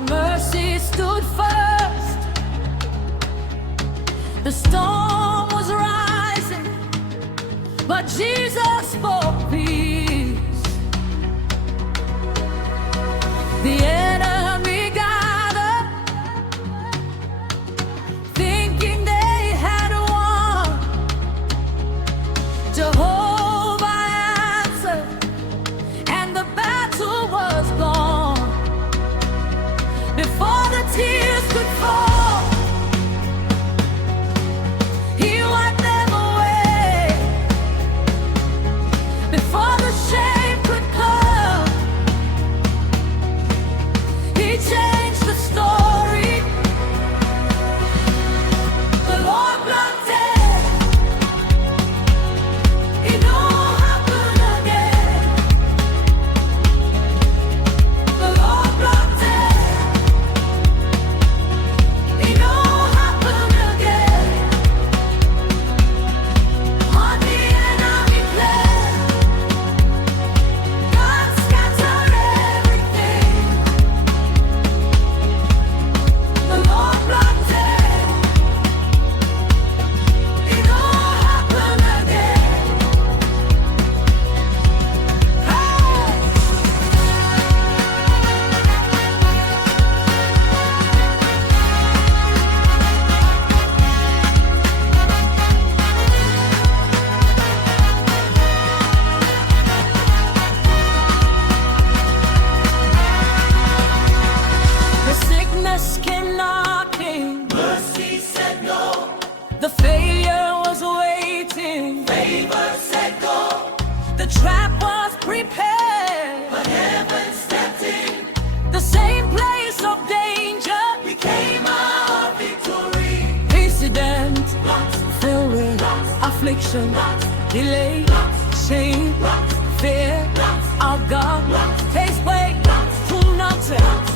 but mercy stood first. The storm was rising, but Jesus spoke peace. The enemy gathered, thinking they had won. Jehovah answered, and the battle was gone. Before the tears could fall, He wiped them away. Before the shame could come, He changed the story. The Lord blocked it. It all happened again. The Lord blocked it. It all happened again. On the enemy plan, God scattered everything. The Lord blocked it. It all happened again. The sickness came knocking. Mercy said no. The failure was waiting. Favor said go. The trap was prepared, but heaven stepped in. The same place of danger became our victory. Incident, filled with affliction, delay, shame, fear. Our God takes way to nothing.